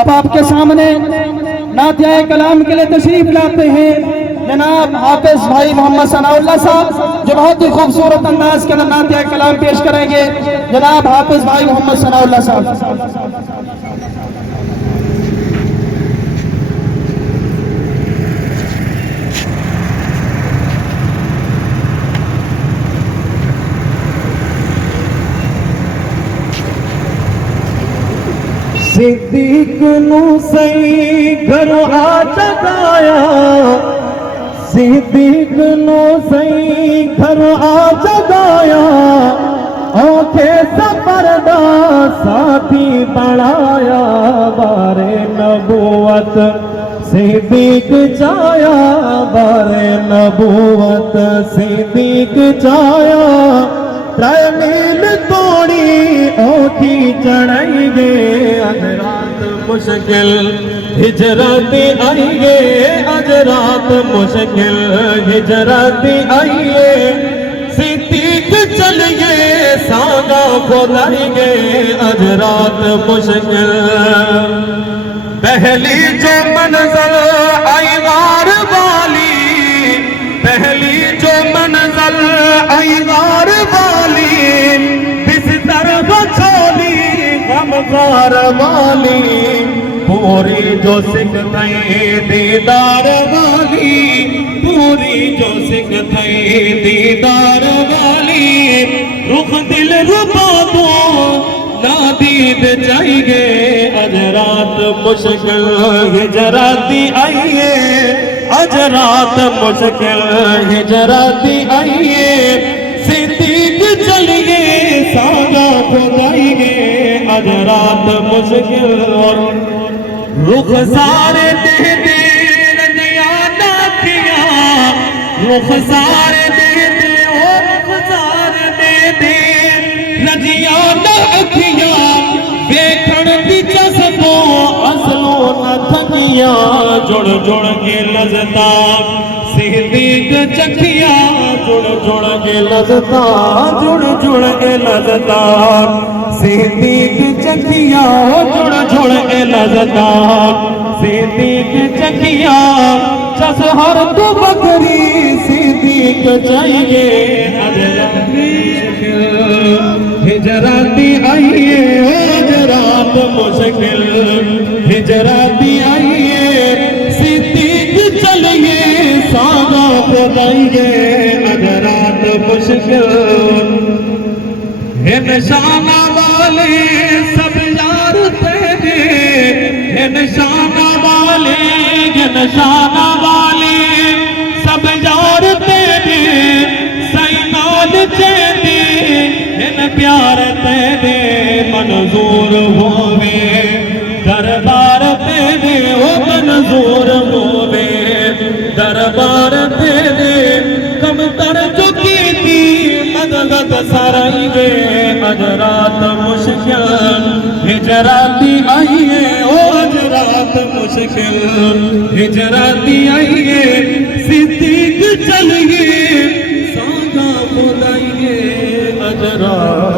अब आपके सामने नातिया कलाम के लिए तशरीफ लाते हैं जनाब हाफिज भाई मोहम्मद सनाउल्लाह साहब, जो बहुत ही खूबसूरत अंदाज के अंदर नातिया कलाम पेश करेंगे। जनाब हाफिज भाई मोहम्मद सनाउल्लाह साहब। सिद्दीक नू सही घर आ जगाया, सिद्दीक नू सही घर आ जगाया, औखे सफरदा साथी बनाया, बारे नबूवत सिद्दीक चाया, बारे नबूवत सिद्दीक चाया, त्रय मील तोड़ी औखी चढ़ाएंगे, अज रात मुश्किल हिजरत आइए, अज रात मुश्किल हिजरत आइए, सिद्दीक चलिए सागा खोलाएंगे, अज रात मुश्किल। पहली जो मंज़िल आई गार वाली, पहली जो मंज़िल आई गार वाली, बिस्तर बछोली गमगार वाली, पूरी जो सिख थई दीदार वाली, पूरी जो सिख थई दीदार वाली, रुख दिल रुबा दो नादीद चाहिए, अज रात मुश्किल हिजरती आइए, अज रात मुश्किल हिजरती आइए, सिद्दीक चलिए सागा खुदाइए, अज रात मुश्किल। रुख सारे दे दे रजिया नाथिया, रुख सारे दे दे ओ रुख सारे दे दे रजिया नाथिया, देखण दी जसबो असलो न थकिया, जुड़ जुड़ के लज़ता सिद्दीक चखिया, जुड़ जुड़ के लज़ता, जुड़ जुड़ के लज़ता सिद्दीक चखिया, जुड़ जुड़ के लज़ता सिद्दीक चखिया, जस हर तो बकरी सिद्दीक चाहिए, हिजरती आइए, अज रात मुश्किल हिजरती आइए, सिद्दीक चलिए सागा खुदाइए, अज रात मुश्किल। हे निशाना वाले सब यार तेरे, हे निशाना वाले, हे निशाना वाले सब यार तेरे, सही नाल चेते इन प्यार तेरे, मंजूर होवे दरबार तेरे, ओ मंजूर होवे दरबार तेरे, कम कर चुकी थी मदद सराइए, अज रात मुश्किल हिजरती आइए, ओ अज रात मुश्किल हिजरती आइए, सिद्दीक चलिए सागा खुदाइए, अज रात